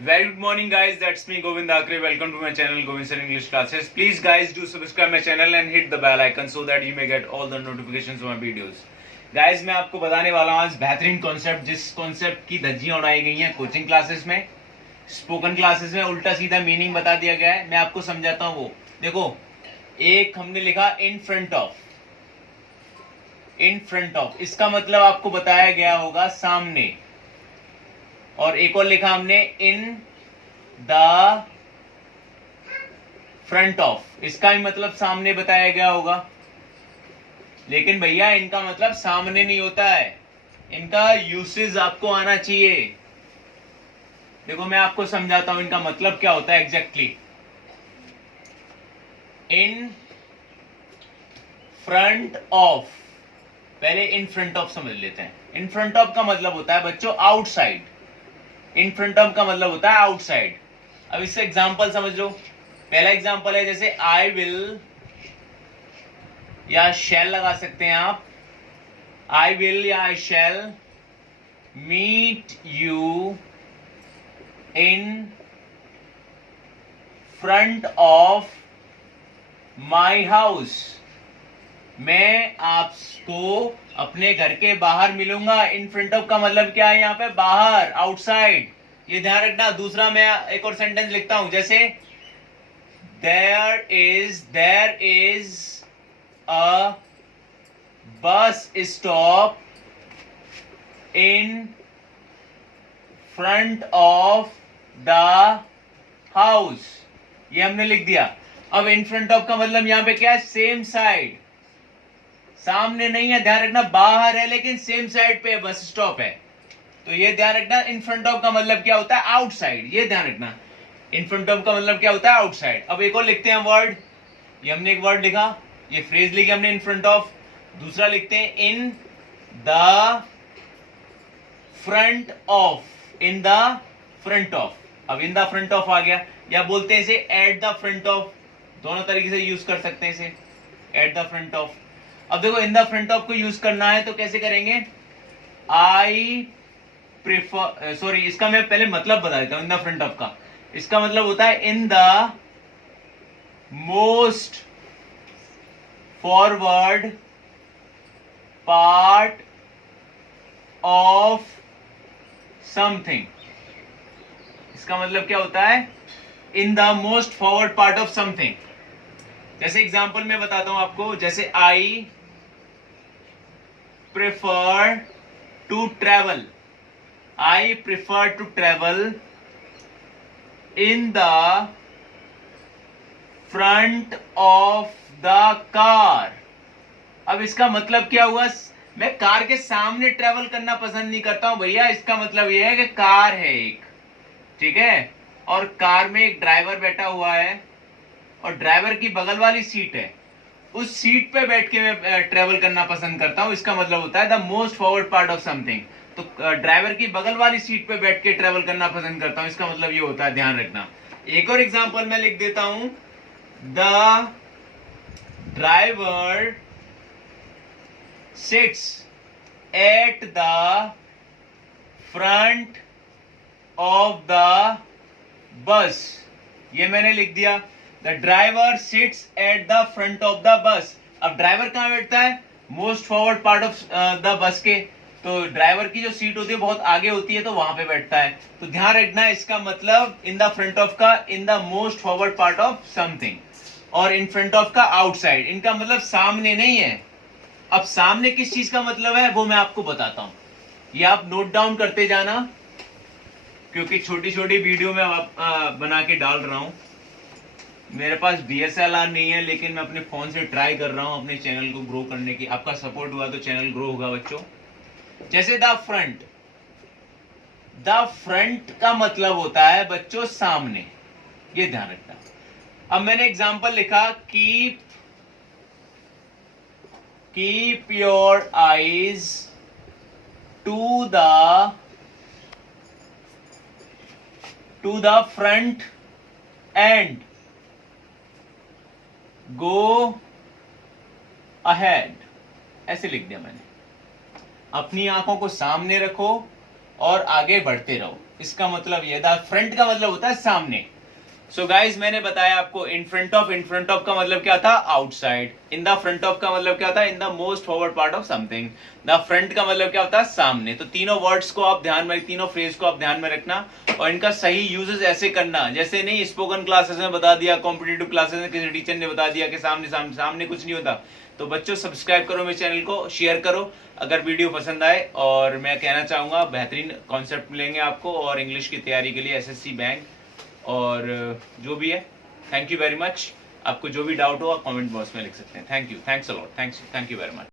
Very good morning, guys. That's me, Govind Akre. Welcome to my channel, Govind Sir English Classes. Please, guys, do subscribe my channel and hit the bell icon so that you may get all the notifications of my videos. Guys, मैं आपको बताने वाला हूँ आज बेहतरीन concept, जिस concept की धज्जियां उड़ाई गई हैं कोचिंग क्लासेस में, स्पोकन क्लासेस में उल्टा सीधा मीनिंग बता दिया गया है। मैं आपको समझाता हूँ वो। देखो, एक हमने लिखा इन front of. In front of इसका मतलब आपको बताया गया होगा सामने, और एक और लिखा हमने इन द फ्रंट ऑफ, इसका भी मतलब सामने बताया गया होगा। लेकिन भैया इनका मतलब सामने नहीं होता है, इनका यूसेज आपको आना चाहिए। देखो मैं आपको समझाता हूं इनका मतलब क्या होता है एग्जैक्टली। इन फ्रंट ऑफ, पहले इन फ्रंट ऑफ समझ लेते हैं। इन फ्रंट ऑफ का मतलब होता है बच्चों आउटसाइड। इन फ्रंट ऑफ का मतलब होता है आउटसाइड। अब इससे एग्जांपल समझ लो। पहला एग्जांपल है जैसे आई विल, या शैल लगा सकते हैं आप। आई विल या I shall meet you in front of my house. मैं आपको अपने घर के बाहर मिलूंगा। इन फ्रंट ऑफ का मतलब क्या है यहाँ पे? बाहर, आउटसाइड। ये ध्यान रखना। दूसरा मैं एक और सेंटेंस लिखता हूं जैसे there is a bus stop in front of the house. ये हमने लिख दिया। अब इन फ्रंट ऑफ का मतलब यहां पे क्या है? सेम साइड, सामने नहीं है, ध्यान रखना। बाहर है लेकिन सेम साइड पे बस स्टॉप है, तो ये ध्यान रखना। इन फ्रंट ऑफ का मतलब क्या होता है? आउटसाइड। ये ध्यान रखना, इन फ्रंट ऑफ का मतलब क्या होता है? आउटसाइड। अब एक और लिखते हैं वर्ड। ये हमने एक वर्ड लिखा, ये फ्रेज लिखी हमने इन फ्रंट ऑफ। दूसरा लिखते हैं इन the front of. In the front of. अब इन द फ्रंट ऑफ आ गया, या बोलते हैं इसे एट द फ्रंट ऑफ। दोनों तरीके से यूज कर सकते हैं इसे, एट द फ्रंट ऑफ। अब देखो इन द फ्रंट ऑफ को यूज करना है तो कैसे करेंगे? आई प्रिफर, सॉरी, इसका मैं पहले मतलब बता देता हूं। इन द फ्रंट ऑफ का इसका मतलब होता है in the most forward part of something. इसका मतलब क्या होता है? In the most forward part of something. जैसे एग्जांपल मैं बताता हूं आपको, जैसे I prefer to travel. I prefer to travel in the front of the car. अब इसका मतलब क्या हुआ? मैं कार के सामने ट्रेवल करना पसंद नहीं करता हूं भैया। इसका मतलब यह है कि कार है एक, ठीक है, और कार में एक ड्राइवर बैठा हुआ है, और ड्राइवर की बगल वाली सीट है, उस सीट पे बैठ के मैं ट्रेवल करना पसंद करता हूं। इसका मतलब होता है the most forward part of something. तो ड्राइवर की बगल वाली सीट पे बैठ के ट्रेवल करना पसंद करता हूं, इसका मतलब ये होता है, ध्यान रखना। एक और एग्जांपल मैं लिख देता हूं, the driver seats at the front of the bus. ये मैंने लिख दिया, the driver seats at the front of the bus. अब ड्राइवर कहां बैठता है? Most forward part of the bus के, तो ड्राइवर की जो सीट होती है बहुत आगे होती है, तो वहां पे बैठता है। तो ध्यान रखना, इसका मतलब इन द फ्रंट ऑफ का इन the most forward part of something, और इन फ्रंट ऑफ का आउटसाइड। इनका मतलब सामने नहीं है। अब सामने किस चीज का मतलब है वो मैं आपको बताता हूं, ये आप नोट डाउन करते जाना, क्योंकि छोटी छोटी वीडियो में बना के डाल रहा हूं। मेरे पास DSLR नहीं है, लेकिन मैं अपने फोन से ट्राई कर रहा हूं अपने चैनल को ग्रो करने की। आपका सपोर्ट हुआ तो चैनल ग्रो होगा बच्चों। जैसे द फ्रंट, द फ्रंट का मतलब होता है बच्चों सामने, ये ध्यान रखना। अब मैंने एग्जांपल लिखा, keep your eyes to the front and go ahead. ऐसे लिख दिया मैंने। अपनी आंखों को सामने रखो और आगे बढ़ते रहो, इसका मतलब ये द फ्रंट का मतलब होता है सामने। सो गाइज मैंने बताया आपको इन फ्रंट ऑफ का मतलब क्या था, outside. In the front of का मतलब क्या था, इन the most forward part of something. The front का मतलब क्या होता है, सामने। तो तीनों वर्ड्स को आप ध्यान में, तीनों फ्रेज को आप ध्यान में रखना और इनका सही यूजेस ऐसे करना, जैसे नहीं स्पोकन क्लासेस में बता दिया, कॉम्पिटिटिव क्लासेस में किसी टीचर ने बता दिया कि सामने सामने सामने कुछ नहीं होता। तो बच्चों सब्सक्राइब करो मेरे चैनल को, शेयर करो अगर वीडियो पसंद आए। और मैं कहना चाहूंगा बेहतरीन कॉन्सेप्ट मिलेंगे आपको और इंग्लिश की तैयारी के लिए एसएससी बैंक और जो भी है। Thank you very much. आपको जो भी डाउट हो आप कमेंट बॉक्स में लिख सकते हैं। Thank you, thanks a lot, thank you very much.